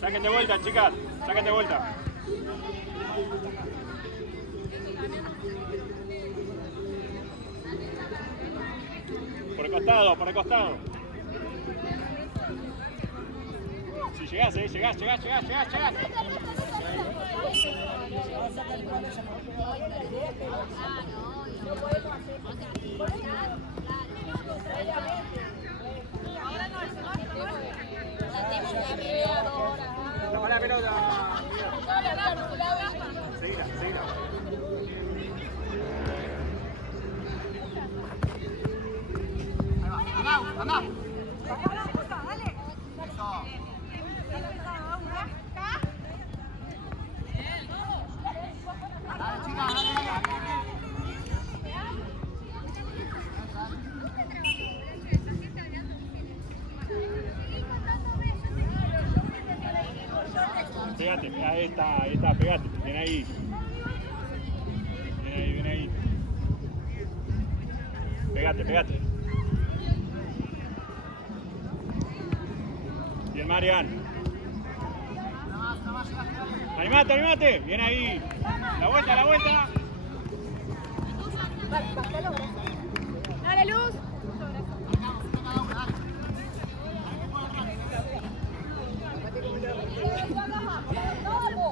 Saquen de vuelta, chicas. Saquen de vuelta. Por el costado, por el costado. Si llegás, llegás. Toma la pelota. Seguila. Anda. Pegate, ahí está, pegate, viene ahí. Pegate. Bien, Marian. Animate, viene ahí. La vuelta. Dale, Luz.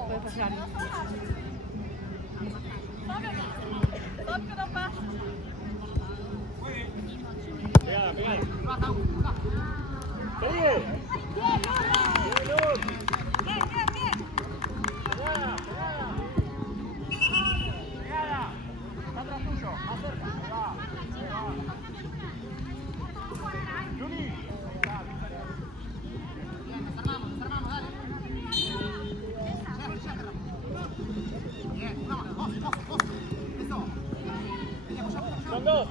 Puede pasar. Pegada. Sigue. Está atrás tuyo, más cerca. Juni. Desarmamos, dale. Bien, vamos. Eso. Son dos.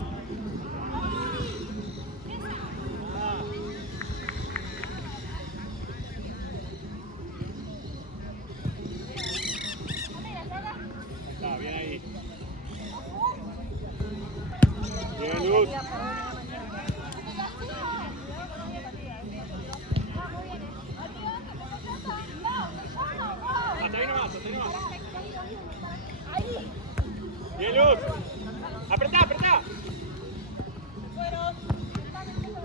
Bien ahí. Bien, Luz. Hasta ahí nomás. Bien, Luz. Apretá.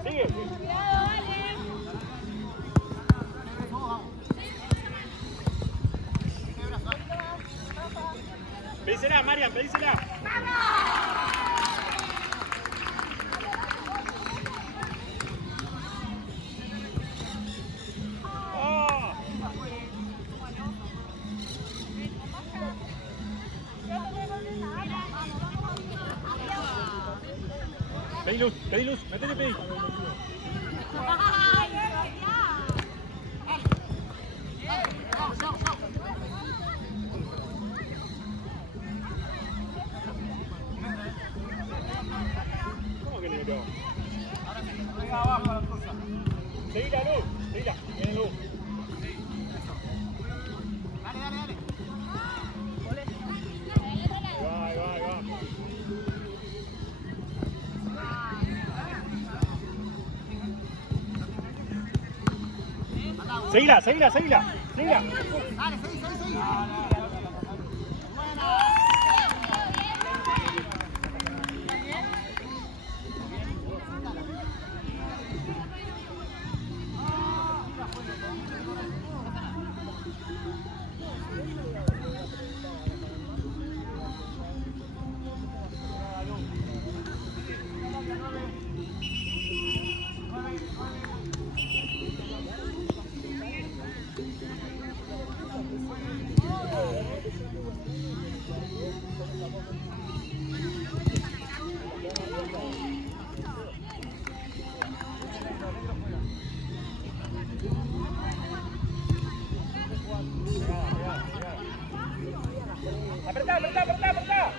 Sigue. Cuidado, dale. Pedísela, Marian, pedísela. ¡Oh! Pedí luz, metele. ¿Cómo que le metió? Ahora sí, venga abajo a la cosa. Seguila, Luz, viene Luz. Dale. Ahí va. Seguila. Dale, seguí. Apretá, apretá, apretá, apretá.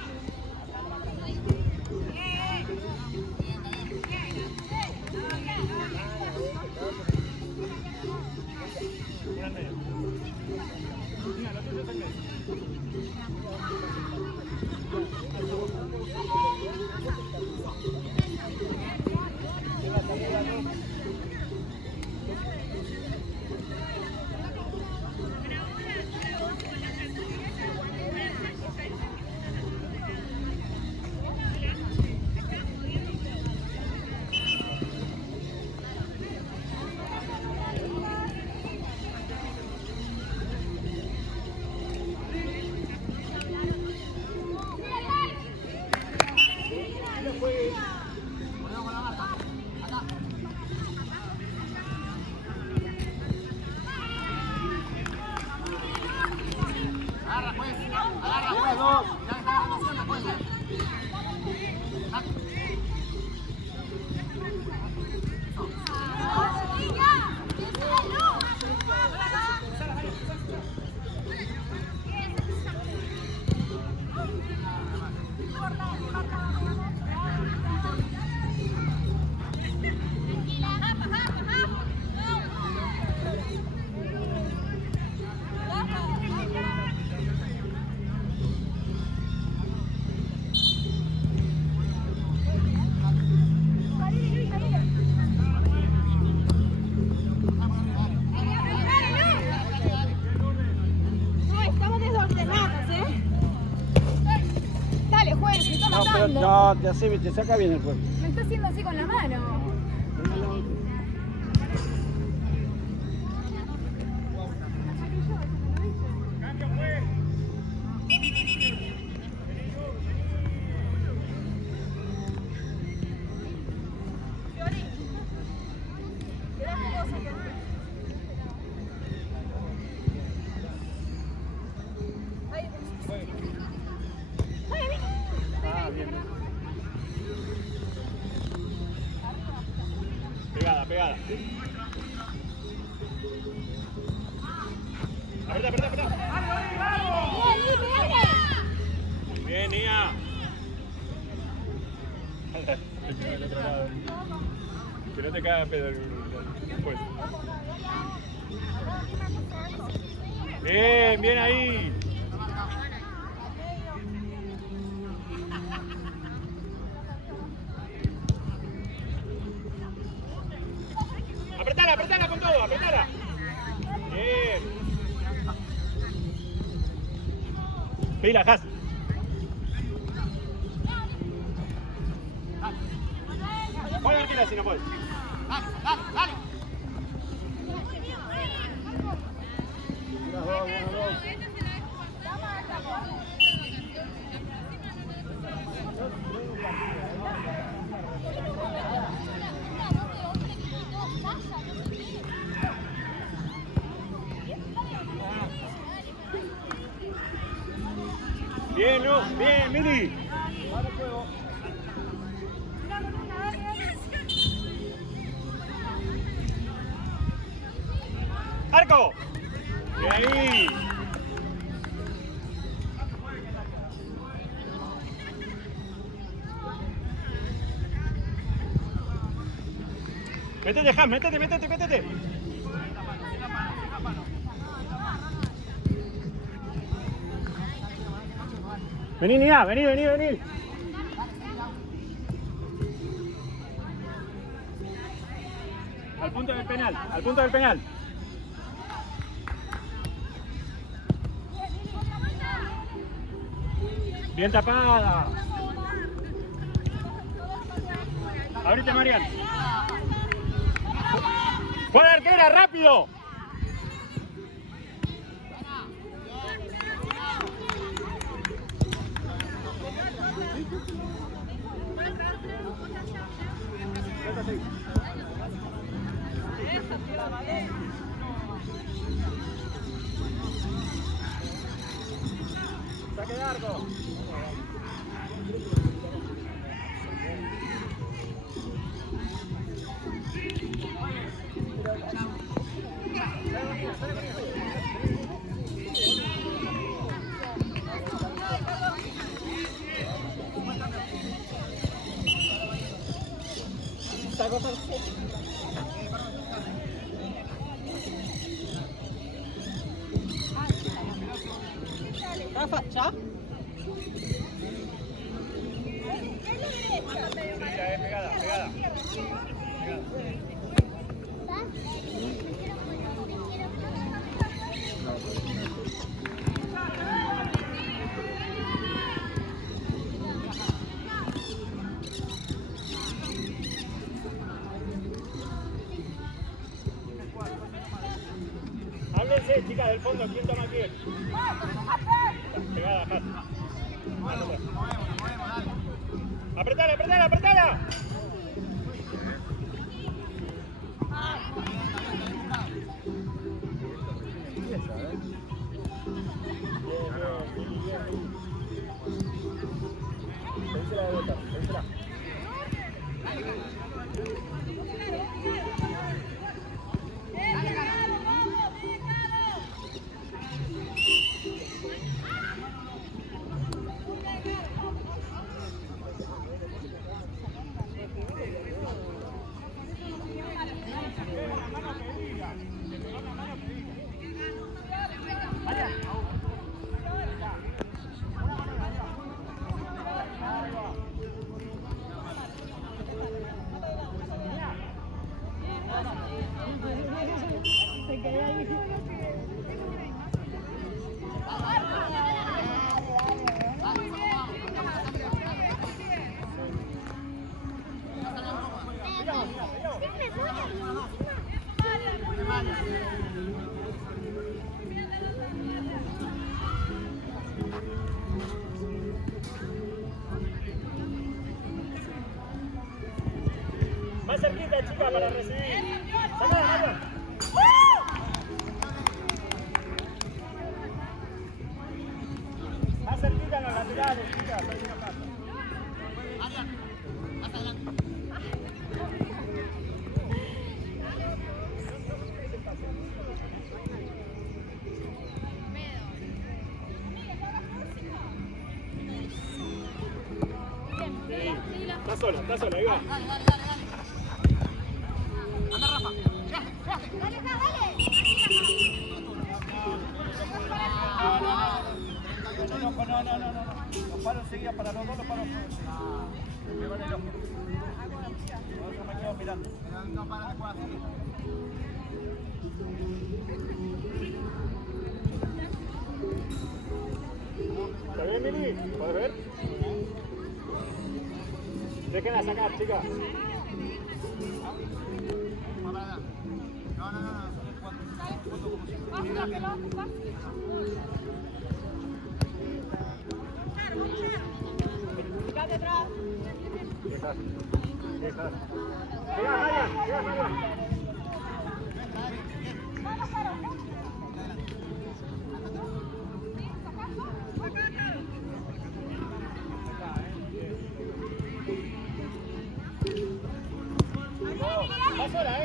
No, te saca bien el cuerpo. Me está haciendo así con la mano. Pegada, pegada. Apretá, apretá, apretá. Bien, Nia. Que no te caiga pedo después. Bien, bien ahí. Apretala, apretala con todo, apretala. Bien. Pila, Has. Voy a ver quién si no puedes. Dale, dale, dale. Bien, Luz, bien, Mili. Arco. Y ahí. Métete, Ham, métete, métete, métete. Vení, Nia, vení, vení, vení. Al punto del penal, al punto del penal. Bien tapada. Abrite, Marian. ¡Fue la arquera, rápido! Saque largo. Rafa, ¿ya? Pegada, pegada. Háblense, chicas del fondo, ¿quién toma quién? Pegada, Hat. ¡Apretala, apretala, apretala! Pedísela de vuelta, pedísela. Más cerquita, chica, para recibir. ¡Sacala, Mario! Más cerquita en los laterales, chicas. Ahí no pasa. Está sola, ahí va. Anda, Rafa. Dale, dale. No. Los palos enseguida para los dos, los palos. Me van el ojo. Yo me quedo mirando. No para de jugar así. ¿Está bien, Mili? ¿Puedes ver? Déjenla sacar, chicas. Dejar. Llega, Marian.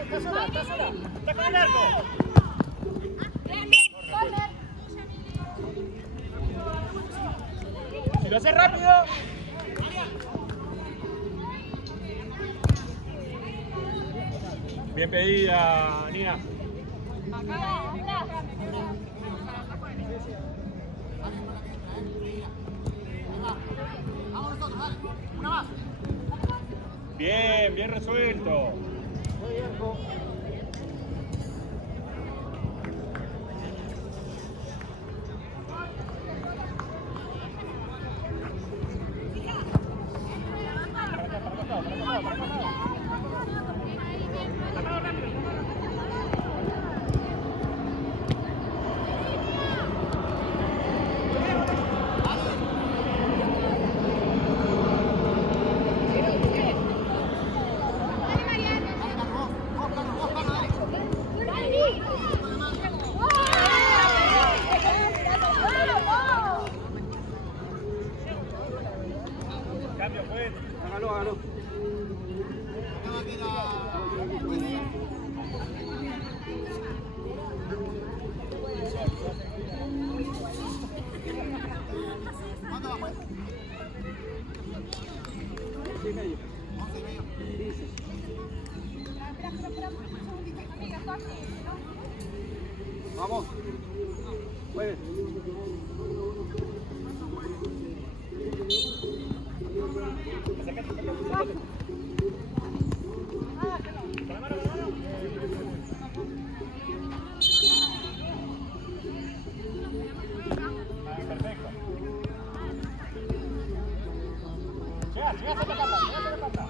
Está sola, está sola. Está con el arco. Si lo haces rápido. Bien pedida, Nina. Bien resuelto. Muy bien, Jo. Cambio, pues. Hágalo. Sí, medio. 11 y medio. Vamos. Juegue. Perfecto. Llega, se la pata.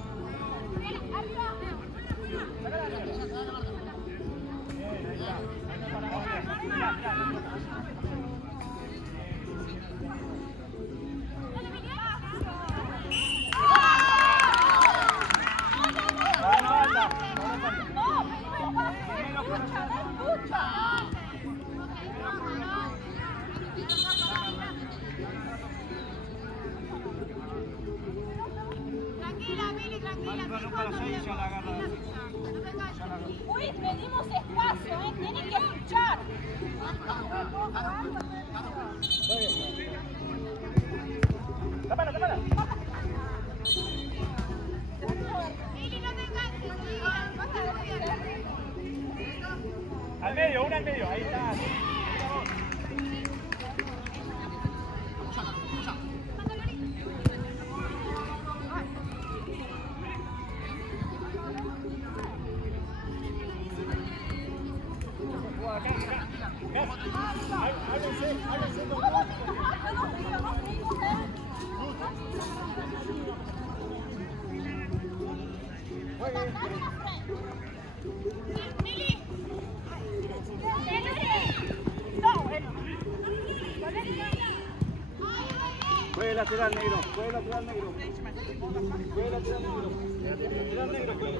Tranquila, Mili, tranquila. Para 6 ya la agarra. Uy, pedimos espacio, tienen que escuchar. Tápala. Mili, no te enganches, vas a ver. Al medio, una al medio, ahí está. Juegue lateral negro. Lateral negro, juegue.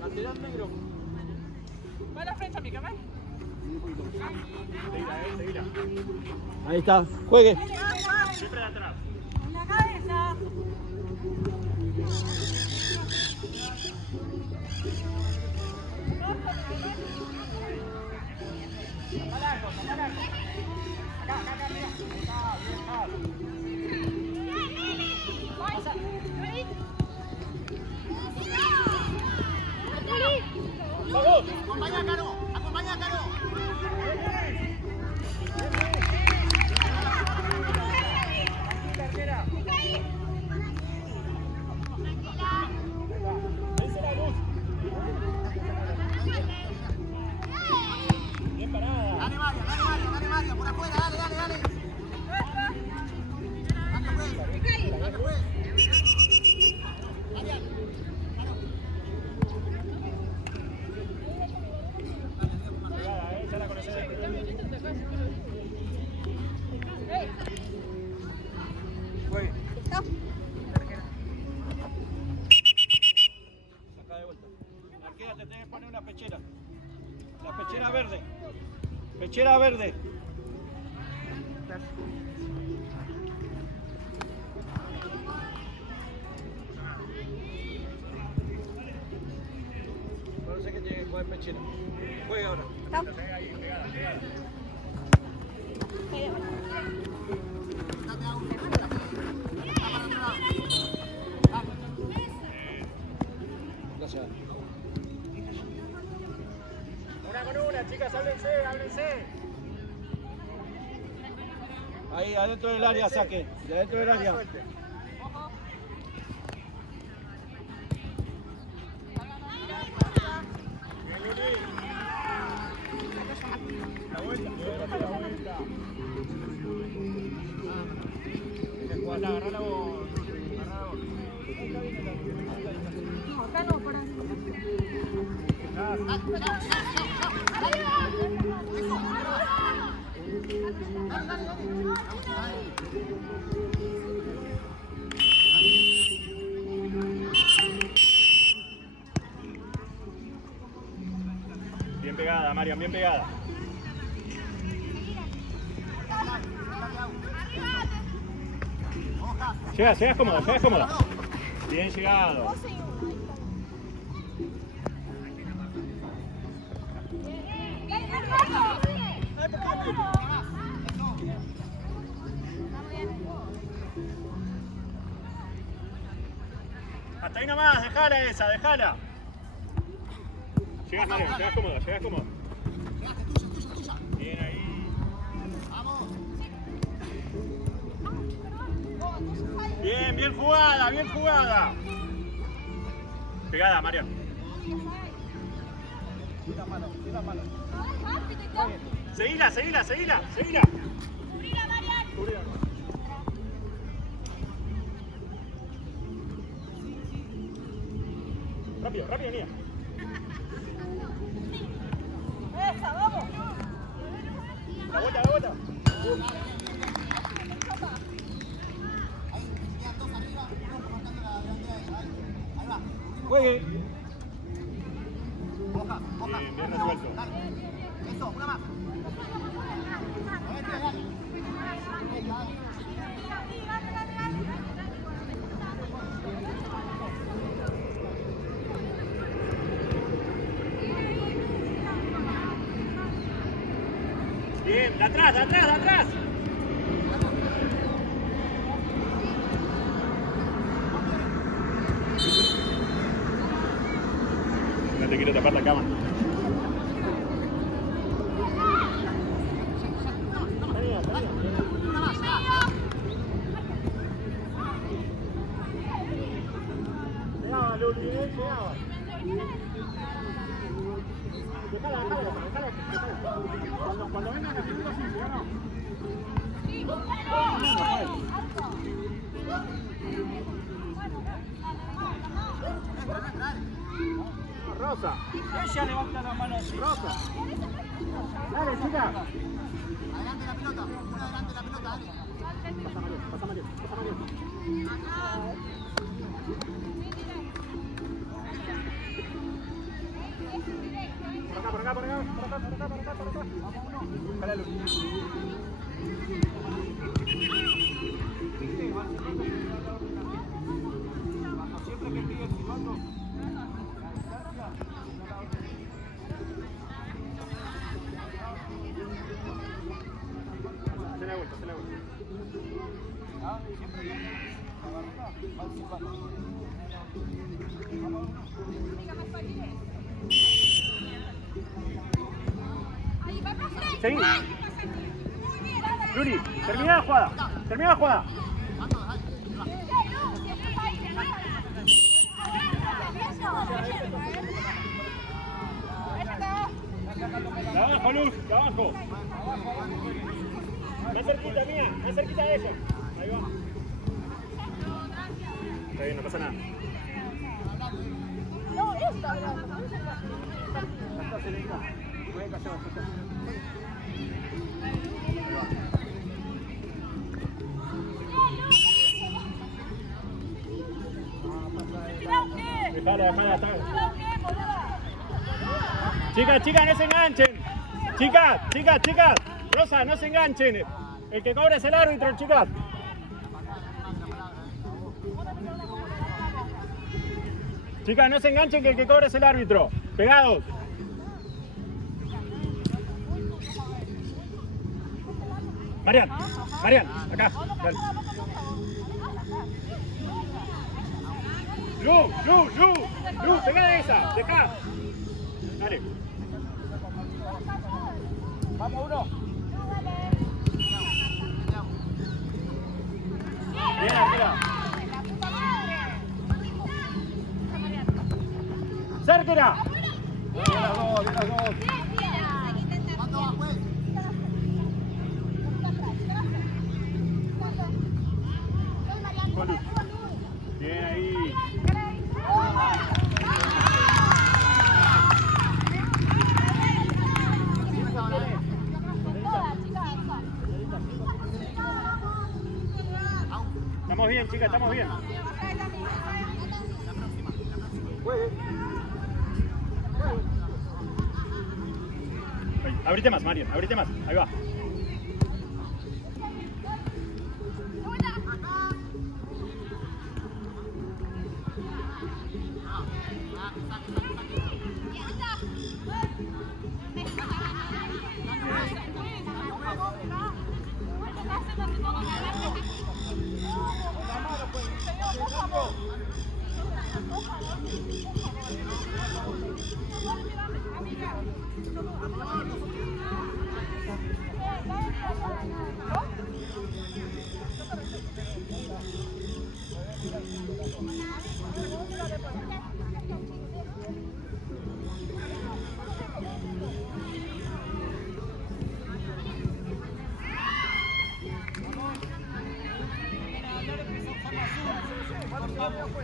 Lateral negro. Va a la frente, amiga, ¿ves? Seguila. Ahí está, juegue. Siempre de atrás. En la cabeza. Acompaña, Caro. Bien parada. Dale, Mario, por afuera, dale. Dale, pues. Ya la conocés. Juegue. Saca de vuelta. Arquera, te tenés que poner una pechera. La pechera verde. Pechera verde. Parece que tiene que poner pechera. Juegue ahora. Gracias. Una con una, chicas, háblense. Ahí, adentro del área, saque. De adentro del área. La vuelta. Agarrala vos. Acá no, para. Bien pegada, Marian, bien pegada. Llegas cómodo. Bien llegado. Hasta ahí nomás, dejala esa, dejala. Llegas, Mario, llegas cómodo, llegas cómodo. Llegaste, tuya. Bien ahí. Vamos. Bien, bien jugada, bien jugada. Pegada, Mario. Tira mano. Seguila. Cubrila, Marian. Rápido, Nia. Esa, vamos. La vuelta. Ahí, quedan dos arriba, uno marcando la delantera de ahí va. Juegue. Hoja. Bien resuelto. Dale. Eso, una más. Bien, de atrás. No te quiero tapar la cama. Llegaba, Luli, llegaba. Dejala. Cuando vengan a tiro, sí, ¿o no? Rosa. Ella levanta la mano así. Rosa. Dale, chica. Adelante la pelota, una adelante la pelota, dale. Pasa Mario. Por acá. Vamos uno. Dale, Luz. Siempre que estoy esquivando. Se la vuelta. Ah, siempre que va silbando. Ahí va para frente. Seguí. Muy bien. Luli, termina la jugada. De abajo, Luz, de abajo. Más cerquita, Mía, más cerquita de ella. Ahí va. Está bien, no pasa nada. No, esta. Está serenita. Puede callar, Dejala, está. Chicas, no se enganchen. Chicas. Rosa, no se enganchen. El que cobra es el árbitro, chicas. Chicas, no se enganchen que el que cobra es el árbitro. Pegados. Marian, acá. Dale. Lu, pegá esa, de acá. Dale. Vamos uno. Bien, arriba. Cérquera. Bien las dos. ¿Cuánto va, juez? Con Luz. Bien ahí. Estamos bien, chicas, estamos bien. Abrite más, Marian, abrite más. Ahí va.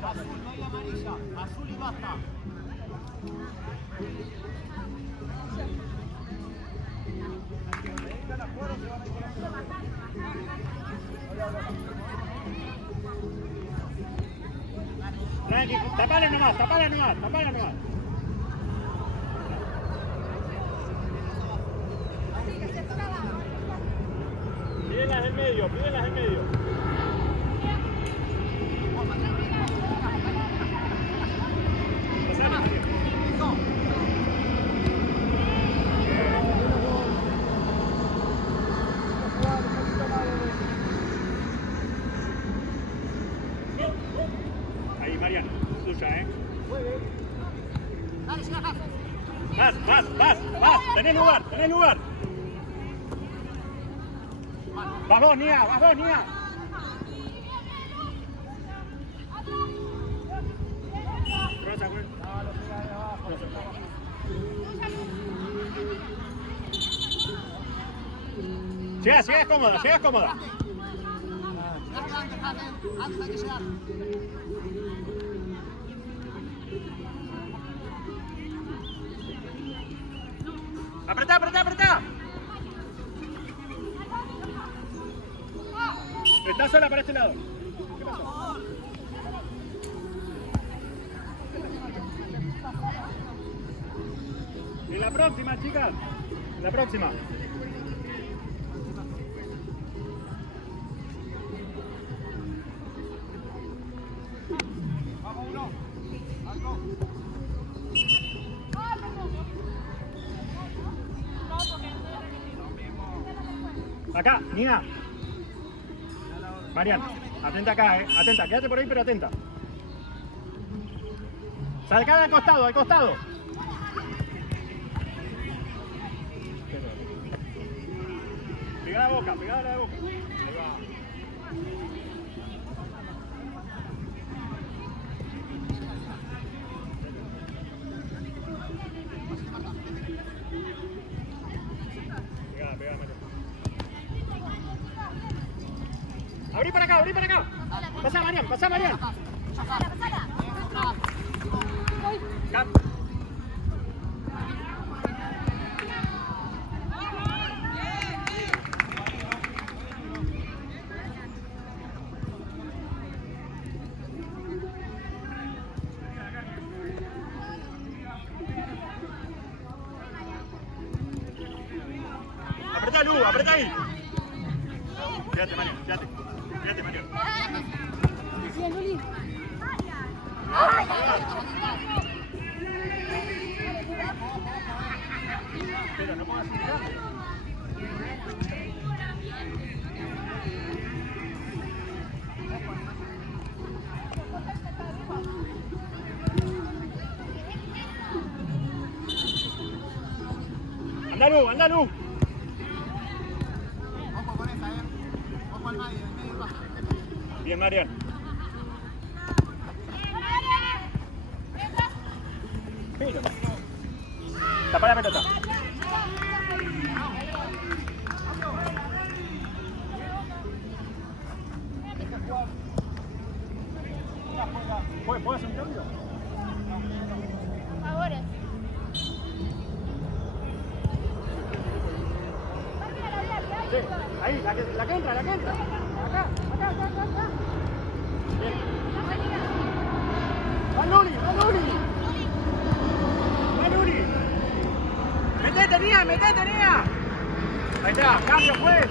Azul, no hay amarilla. Azul y basta. Tranqui, tapale nomás, tapale nomás, tapale nomás. Pídelas en medio, pídelas en medio. Ahí, Marian, tuya, ¿eh? Más, tenés lugar. Vas vos, Nia. Rosa, güey. Llegas cómoda. Antes hay que llegar. Apretá. Está sola para este lado. ¿Qué pasó? En la próxima, chicas. En la próxima. Vamos uno. Algo. Acá, Nina. Marian, atenta acá, atenta, quédate por ahí, pero atenta. Salcada al costado. Pegada a la boca. Ahí va. Pegada, Marian. Abrí para acá. Pasá, Marian. Pasala. Apretá, Lu, apretá ahí. Quédate, Marian. Bien, Luli. Pero no puedo acelerar. Anda, Lu. Ojo con esa, Ojo al medio, el medio baja. Bien, Marian. Pero. Tapa la pelota. ¿Puedo hacer un cambio? Favores. Sí, ahí, la que entra. Acá. Bien. ¡Va Luli! ¡Metete, Nia! Ahí está, cambio, pues.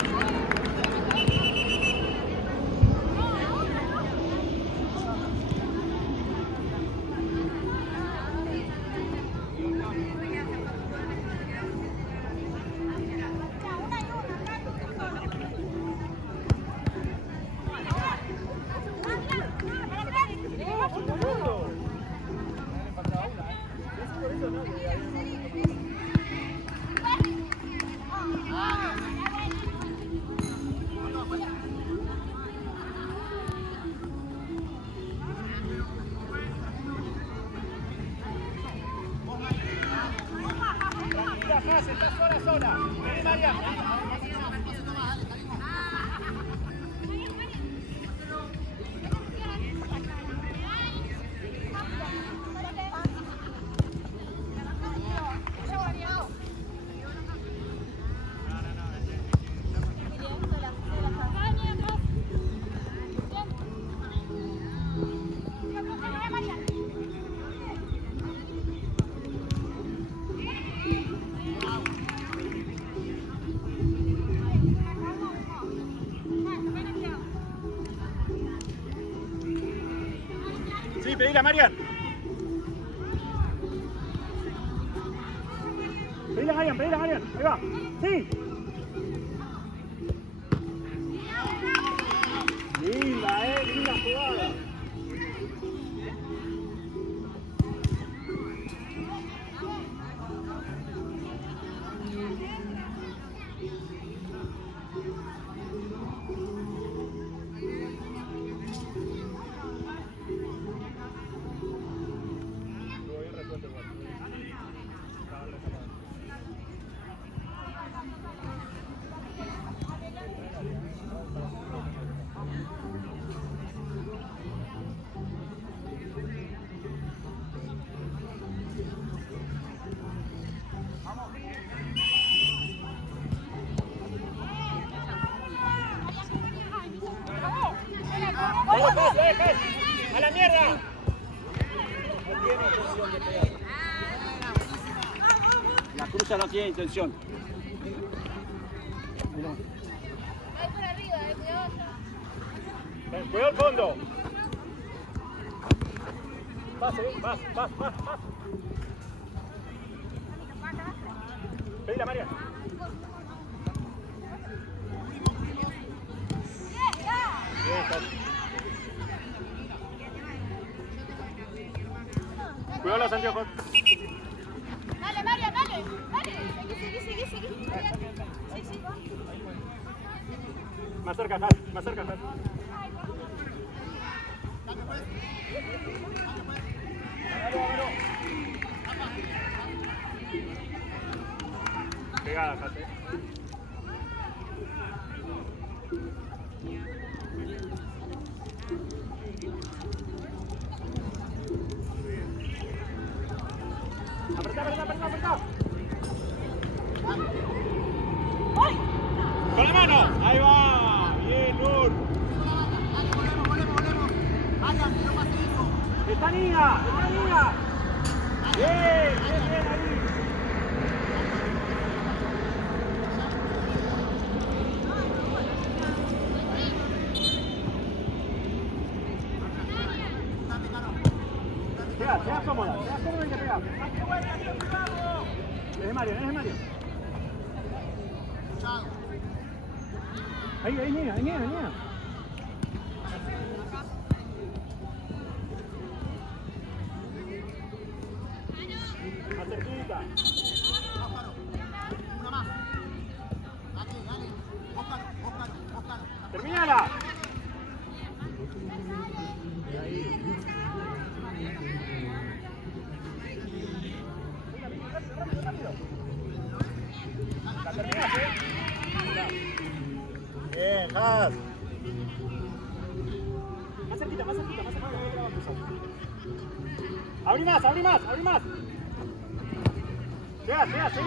¡Segundo! Pase, está sola, sola. Vení, Marian. Sí, pedila, Marian. Pedila, Marian, pedila, Marian. Ahí va. Sí. Linda, linda jugada. ¡Vamos, vamos! ¡A la mierda! No tiene intención de pegar. La cruza no tiene intención. Ahí por arriba, cuidado. Cuidado al fondo. Pase, vas. Pedila, Marian. Cuidado los anteojos. Dale, María, dale. Seguí. Sí, va. Más cerca, más cerca. Pegada, Jate. Apretá. Con la mano. Ahí va. Bien, Nur. Volvemos. Marian, que no pase eso. ¡Está niña! Bien, ahí. Sea cómoda y que pega. Es de Marian. Ahí, niña. Más cerquita. Una más. Dale. Óscar. ¡Termínala! ¿La terminaste? Bien, Has. Más cerquita. Abrí más. Llega, sí.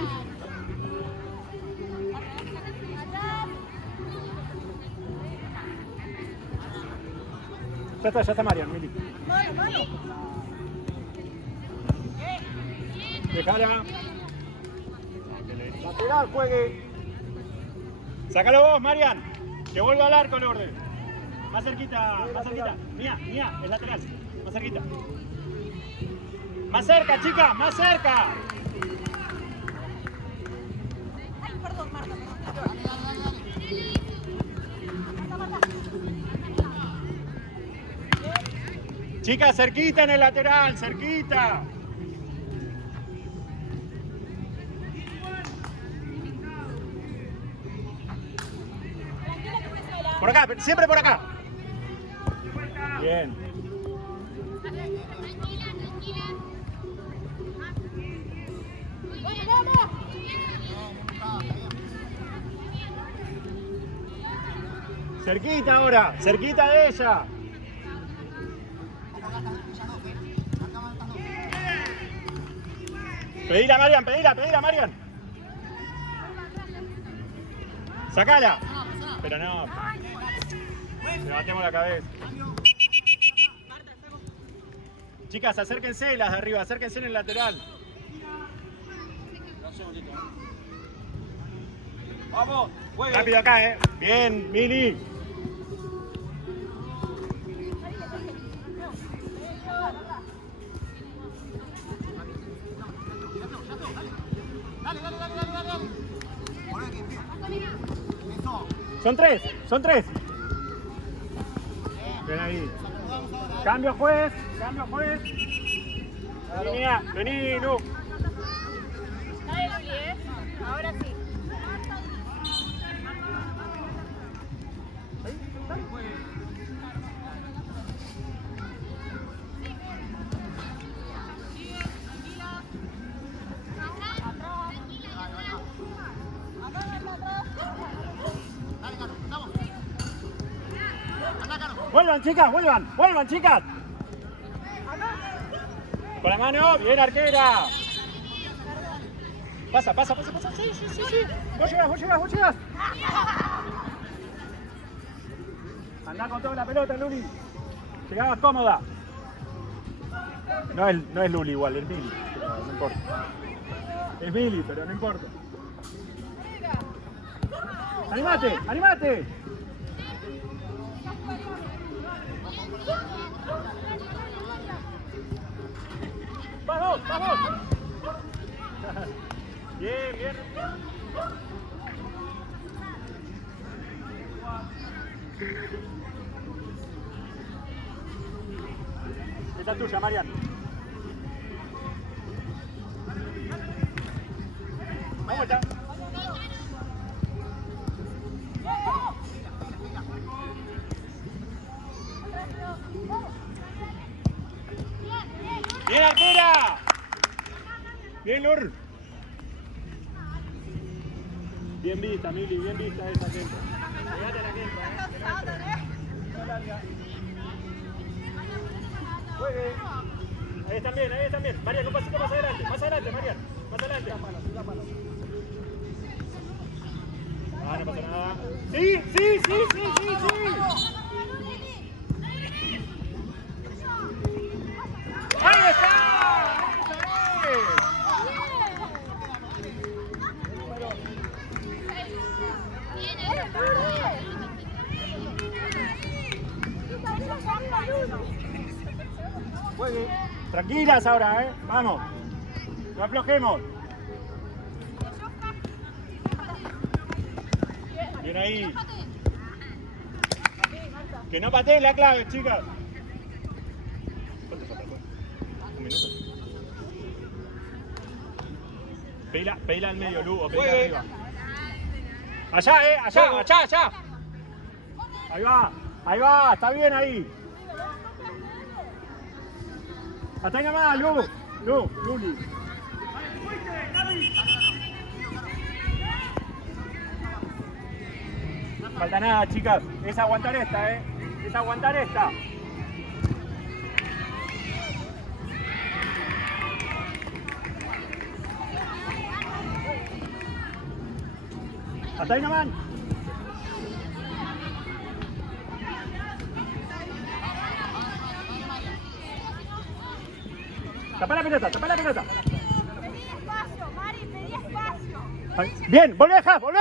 Ya está Marian, Mili. Mano. Dejala. Lateral, juegue. Sácalo vos, Marian. Que vuelva al arco, Lourdes. Más cerquita. Mía, es lateral. Más cerquita. Más cerca, chica, más cerca. Ay, perdón, Marta. Chica, cerquita en el lateral, cerquita. Por acá, siempre por acá. Bien. Tranquila. Cerquita ahora, cerquita de ella. Pedila, Marian, pedila, Marian. Sacala. Pero no. Levantemos la cabeza. Chicas, acérquense las de arriba, acérquense en el lateral. Vamos, juegue. Rápido acá, Bien, Mili. Son tres. Ven ahí. Cambio juez. Vení, Lu. Dale, Luli, ahora sí. Vuelvan, chicas. Con la mano, bien, arquera. Pasa. Sí. Vos llegas. Andá con toda la pelota, Luli. Llegabas cómoda. No es Luli igual, es Mili, pero no importa. Es Mili, pero no importa. ¡Animate! ¡Vamos! Bien. Esta es tuya, Marian. Vamos ya. ¡Bien, arquera! ¡Bien, Lur! Bien vista, Mili, bien vista esa gente. Pegate a la gente, Juegue. Ahí están bien. Marian, un pasito más adelante, Marian. Más adelante. Ah, no pasa nada. ¡Sí! ¡Ahí está! Juegue. Tranquilas ahora, Vamos. No aflojemos. Bien ahí. Que no patee la clave, chicas. ¿Cuánto falta? ¿Un minuto? Pedila al medio, Lu, o pedila arriba. Allá. Ahí va, está bien ahí. Hasta ahí nomás, Luli. Falta nada, chicas. Es aguantar esta, Es aguantar esta. Hasta ahí nomás. Tapa la pelota. Pedí espacio, Mari, pedí espacio. Bien, volvé, Has, volvé.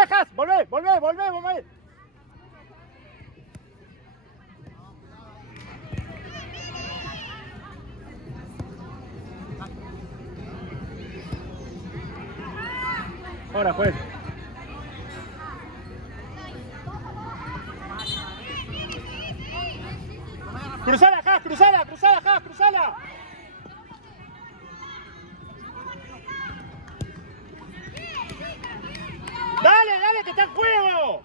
Ahora, juez. Cruzala. Dale, que está en juego.